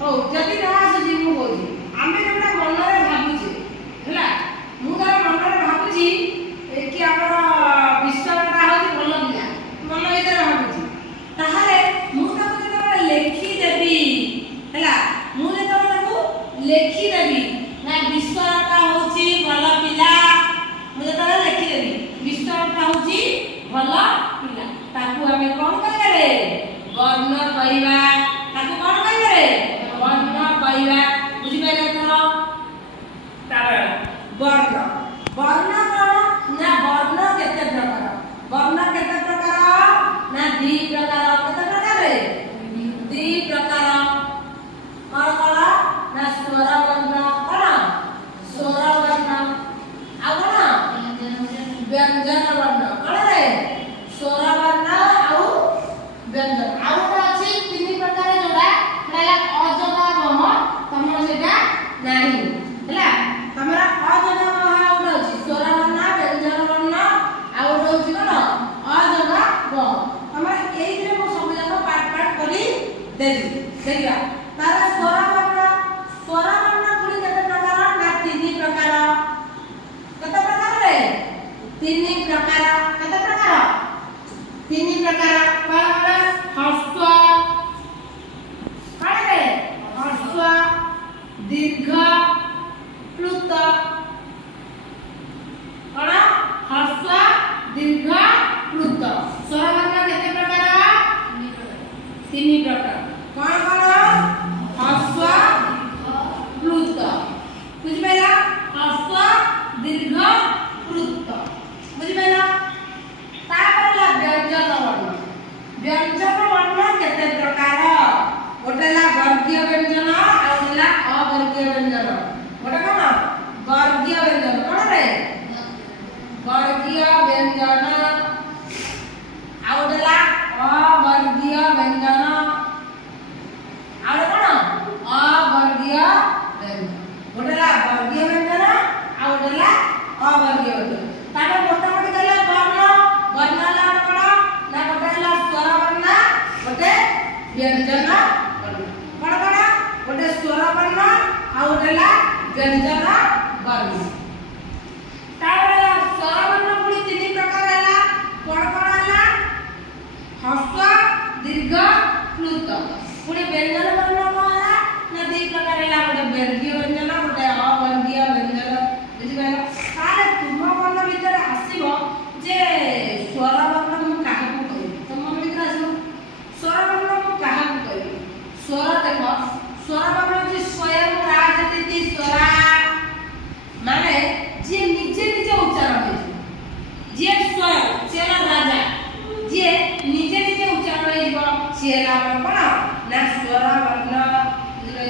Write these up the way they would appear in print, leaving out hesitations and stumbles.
हो जदि न आसुची मु कहूची आमे जोटा मनरे भाबुचे हला मु तार मनरे भाबुची कि हमर विश्वटा होची भल पिला मन इधर भाबुची ताहारे मु ताको जेते लेखि देबी हला मु जेते ताको लेखि देबी ना विश्वटा होची भल पिला मु जेते लेखि देबी विश्वटा होची भल पिला ताको हमें कोन कहबे रे वर्ण कहबा ताको कोन कहबे रे वर्ण कहबा बुझि पाइले थरो तारे वर्ण वर्ण कोन ना वर्ण केते प्रकार ना दी प्रकार केते प्रकार रे दी प्रकार कोन कोन ना स्वर वर्ण कोन स्वर वर्ण आ कोन व्यंजन वर्ण कोन रे स्वर वर्ण आ व्यंजन आ अछि तीन प्रकार जोडा हला अजगा गम तमर सेटा नाही हला तमरा अजगा गम आउट अछि स्वर वर्ण व्यंजन वर्ण आउट अछि कोन अजगा गम तमरा एई रे मो सब जाक पाठ करी देबी देखिबा तारा स्वर वर्ण पुणी केते प्रकार ना तीन प्रकार केते प्रकार रे तीन प्रकार केते प्रकार तीन प्रकार कोन ह्रस्व कोन रे ह्रस्व दीर्घ प्लुत कोन ह्रस्व दीर्घ प्लुत स्वर वर्ण केते प्रकार तीन प्रकार कोन कोन ह्रस्व प्लुत बुझि पाइला ह्रस्व दीर्घ प्लुत बुझि पाइला तापर व्यंजन वर्ण व्यंजन वर्ण केते प्रकार गोटेला वर्गीय व्यंजन आ गोटेला अवर्गीय व्यंजन गोटे कोन वर्गीय व्यंजन कोन रे वर्गीय व्यंजन आ गोटेला अवर्गीय व्यंजन आ कोन अवर्गीय व्यंजन गोटेला वर्गीय व्यंजन आ गोटेला अवर्गीय व्यंजन तापर मोटामोटी कहले वर्ण ला कोन ना गोटेला स्वर वर्ण गोटे व्यंजन वर्ण कोन कोन गोटे स्वर वर्ण आ गोटेला व्यंजन वर्ण तापर स्वर वर्ण पुणी तीन प्रकार हला कोन कोन हला ह्रस्व दीर्घ प्लुत पुणी व्यंजन वर्ण कोन हला ना दी प्रकार हला गोटे वर्गीय व्यंजन गोटे अवर्गीय व्यंजन बुझि पाइलो तारे तुम मन भीतर आसीबो जे स्वर वर्ण मु काहाकू कहबी तुम मन भीतर आसीबो स्वर वर्ण मु काहाकू कहबी स्वर देखो स्वर वर्ण जे स्वयं राजतीति स्वरा माने जे निजे निजे उच्चारण होई जे स्वयं सेना राजा जे निजे निजे उच्चारण होई जीव सेला कोन ना स्वर वर्ण बुझिलो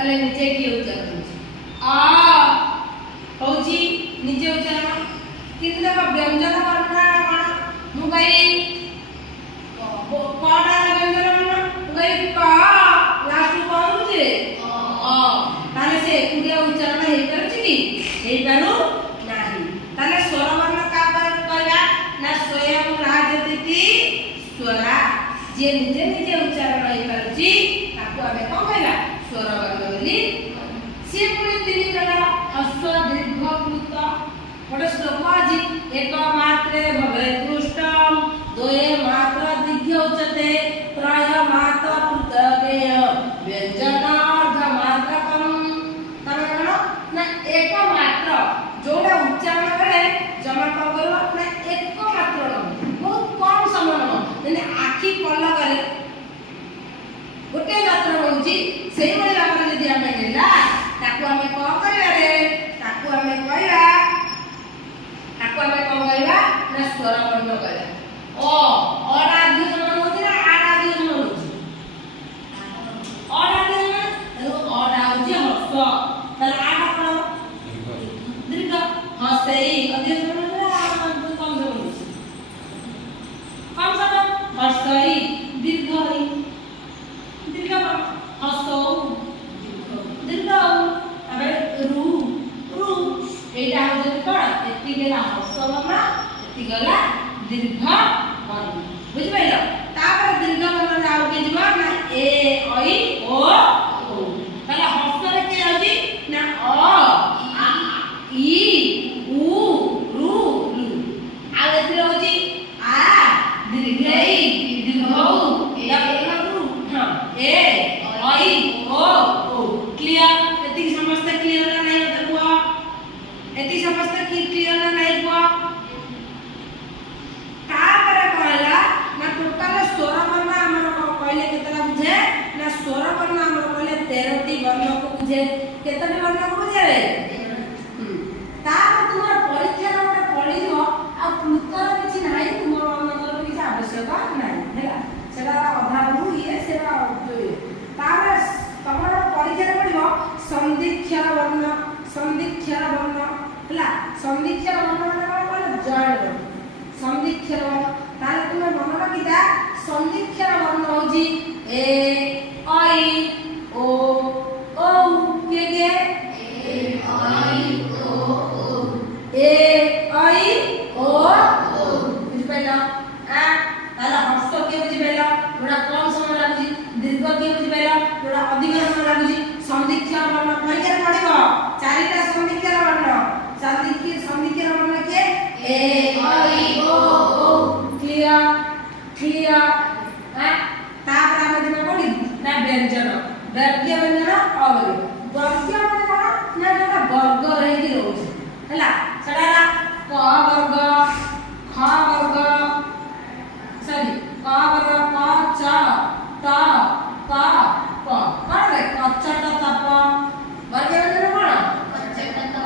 अले निजे की उच्चारण होई होची निजे उच्चारण किंतु देखो व्यंजन वर्ण कोन मु कहि कोडा व्यंजन वर्ण मु कहि क लास्ट कोन जे ताले से कुडिया उच्चारण हे परछि कि हे पारु नाही ताले स्वर वर्ण का पर कहला ना स्वयं राजतीति स्वरा जे निजे निजे उच्चारण हे परछि ताको आबे कोन कहला स्वर वर्ण बोली से पुणी तीन प्रकार ह्रस्व दीर्घ प्लुत गोटे श्लोक अछि एक मात्रे भवे पृष्ठम द्वये मात्रा दीर्घ उच्यते त्रय मात्रा पृथगेय व्यंजनार्ध मात्रकम तमे कोन ना एक मात्र जोडा उच्चारण करे जमा को करबो ना एक मात्र बहुत कम समय न आखि पल्ल करे गोटे मात्र होउची सेही भली भाबरे यदि आमे गेला ताको आमे को करबा रे ताको आमे कहबा ना स्वर वर्ण कहला अडा दी समान होती ना आडा दी समान होती अडा दी समान अडा होची ह्रस्व तर आडा कोन दीर्घ हसेई अधिक समान आडा कम समान होची कम समान हसेई दीर्घ होई दीर्घ हसौ दीर्घ अबे रू एटा होजे कोन एति गेला ह्रस्व वर्ण एति गेला दीर्घ वर्ण बुझबे बुझे केतोटी वर्ण को बुझे रे तापर तुमर परीक्षा रे ओटा पढियो आ प्लुतर किछि नाही तुमर मन किछि आवश्यक नाही हैला सेटा अभाव ये सेटा तापर तमर परीक्षा रे पढियो संधिक्षर वर्ण हैला संधिक्षर वर्ण माने जड़ संधिक्षर ताले तुमे मन रखिता संधिक्षर वर्ण होजी ए आई ओ ओ के ए आई ओ ए आई ओ बुझि पाइला आ ताला हस्त के बुझि पाइला थोड़ा कम समय लागुची दीर्घ के बुझि पाइला थोड़ा अधिक समय लागुची संधिक्षर वर्ण परीक्षा पढिबो चारिटा संधिक्षर वर्ण संधिक्षर वर्ण के ए आई ओ क्लियर तापर आमे दिन पढी ना व्यंजन वर्गीय व्यंजन अवर्गीय वर्गीय माने कोन ना जोटा वर्ग रही रहउछ हैला सेडा क वर्ग ख वर्ग सॉरी क वर्ग क च त क प कोन रे कच्चट तप वर्गीय व्यंजन कोन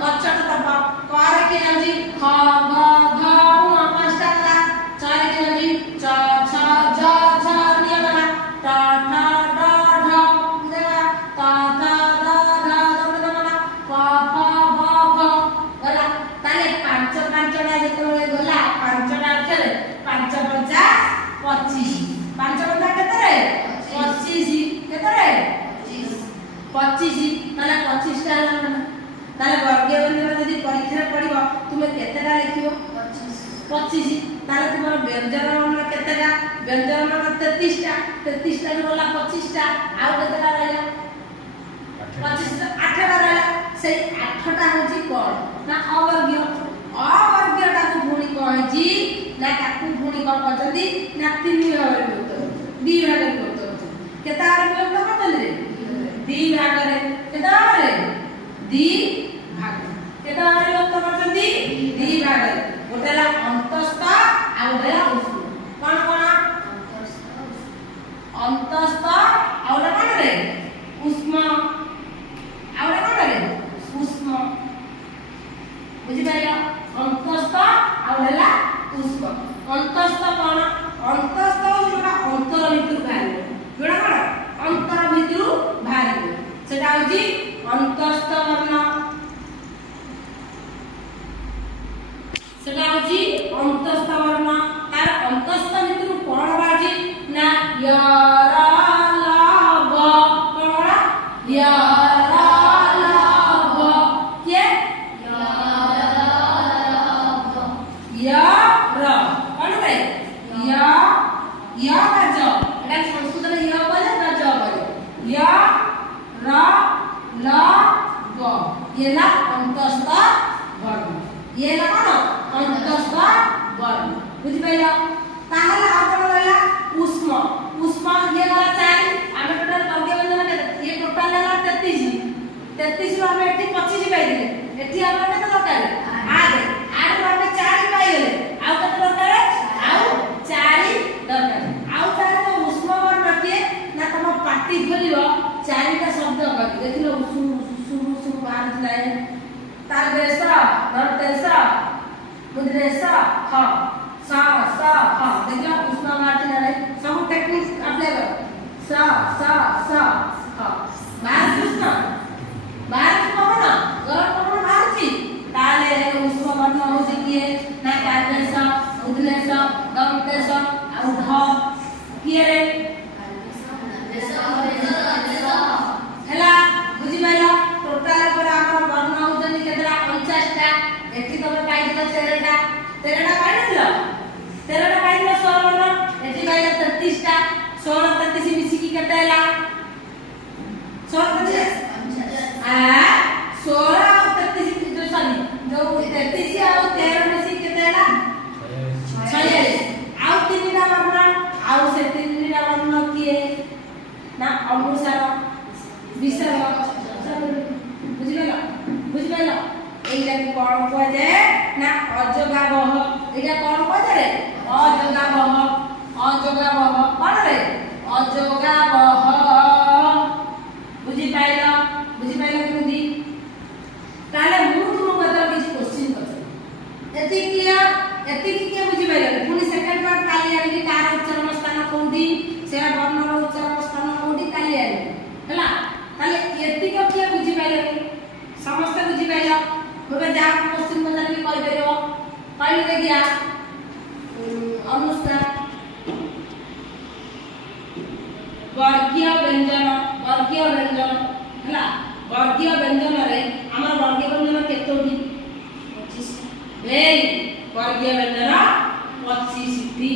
कच्चट तप क रे के आउजी ख ग घ उ पांचटा कला च रे के आउजी च छ ज झ निया कला ट ठ ड ढ देगा त थ द ध द कला प फ ब भ गला ताले पांचटा जेतबेले गला पांचटा अक्षर पांच पंचा 25 पांच पंचा केते रे 25 केते रे 25 ताले 25 टा ताले वर्गीय व्यंजन यदि परीक्षा पढिबो तुमे केतेटा लिखिबो 25 ताले तुमर व्यंजन वर्ण केतेटा व्यंजन वर्ण 33 टा 33 टा गला 25 टा आउ केतेटा रहला 25 8 टा रहला से 8 टा होची कोन ना अवर्गीय टा को भूणी कहजी ना ताकू भूणी कोन कहजंदी ना तीन भाग विभक्त दी भाग विभक्त केता विभक्त करतले रे दी भाग रे केता रे दी भाग केता रे विभक्त करतंदी दी भाग गोटेला अंतस्थ आ गोटेला उष्म कोन कोन अंतस्थ आ गोटे कोन रे उष्म आ गोटे कोन रे उष्म बुझि पाइला अंतस्थ आ गोटेला उष्म अंतस्थ कोन अंतस्थ जोटा अंतर भितरु बाहर जोटा कोन अंतर भितरु बाहर सेटा होची अंतस्थ वर्ण सेटा होची अंतस्थ वर्ण तार अंतस्थ भितरु कोन बाजी ना य र ल ब कोन य र ल ब के य र कोन रे य का ज एटा संस्कृत रे य बोले ना ज बोले य र ल ब येला अंतस्थ वर्ण येला कोन अंतस्थ वर्ण बुझि पाइला ताहले आपण रहला उष्म ये गला 4 आमे टोटल वर्गीय व्यंजन के ये टोटल रहला 33 रो आमे एठी 25 पाइ दिले एठी आमे केते दरकार आगे आमे 4 पाइ गेले आउ केते दरकार आउ 4 दरकार आउ 4 तो उष्म वर्ण के ना तम पाटी खोलियो 4 टा शब्द कहबी देखिलो उष्म बाहर दिलाए तार देश नरदेश बुद्रेश ह सा ह देखियो उष्म मार्टिन रे सब टेक्निक अप्लाई करो सा ह बाहर उष्म कोन गरम कोन बाहर छी ताले उष्म वर्ण हो किए ना कार्देश बुद्रेश नरदेश आ ढ किए रे हैला बुझि पाइला टोटल पर हमर वर्ण होजनी केतरा 50 टा एठी तमे पाइ दिला 13 टा पाइ दिला 13 टा पाइ दिला स्वर वर्ण एठी पाइला 33 टा 16 33 मिसी की केतेला 16 33 आ 16 और 33 जो सॉरी जो 33 और 13 मिसी केतेला 46 आउ 3 टा वर्ण आउ से 3 टा वर्ण किए ना अनुसार विसर्ग बुझिपाइल एइला के कोन कोआ जाय ना अजगाबह एटा कोन कोआ जाय अजगाबह कोन रे अजगाबह बुझिपाइल से वर्णर उच्चारण स्थान कोठी काली आइ हला ताले एतिक के बुझी पाइले समस्त बुझी पाइला मोबे जा क्वेश्चन पचार भी कहि परियो कहि देखिया अनुष्का वर्गीय व्यंजन हला वर्गीय व्यंजन रे हमर वर्गीय व्यंजन केतोटी 25 वेरी वर्गीय व्यंजन 25 टी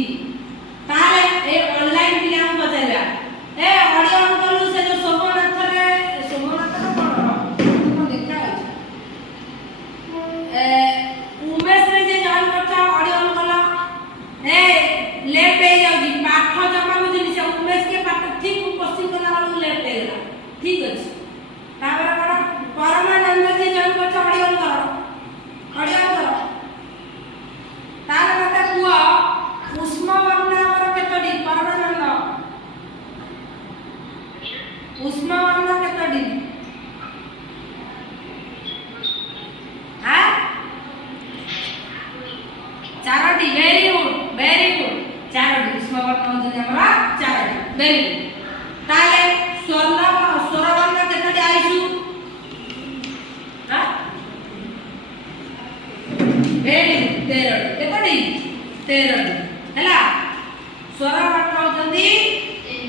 ताले ए ऑनलाइन पिला हम बचाइला ए ऑडियो अंकल से जो सोमनाथ पढ़ो देखा है उमेश रे जे जॉइन करता ऑडियो अंकल ए लेफ्ट हे जाउजी पाठ जमा बुझिनी से उमेश के पाठ ठीक क्वेश्चन करला वाला लेफ्ट हे गला ठीक अछि तापर करा परमानंद जे जॉइन करता ऑडियो अंकल तार मते कुआ उष्मा वर्ण हमर केतडी परमानंद उष्मा वर्ण केतडी हां चारोटी वेरी गुड चारोटी उष्मा वर्ण जने हमरा चारोटी वेरी गुड ताले स्वर वर्ण केतडी आइसु हां वेरी गुड केतडी 13 हला स्वर वर्ण होतंदी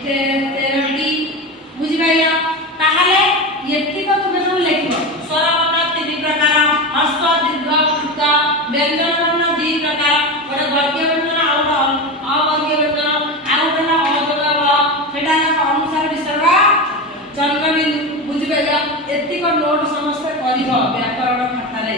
13 टी बुझि पाइला ताहाले यति तो तुमे सब लिखबो स्वर वर्ण 3 प्रकार हस्व दीर्घ कृत व्यंजन वर्ण 2 प्रकार ओडे वर्गीय व्यंजन आउडा अवर्गीय व्यंजन आउडा अजगव सेटा अनुसार विसर्ग जन्म बिंदु बुझि पाइला यति को नोट समस्त करिवो व्याकरण खाता रे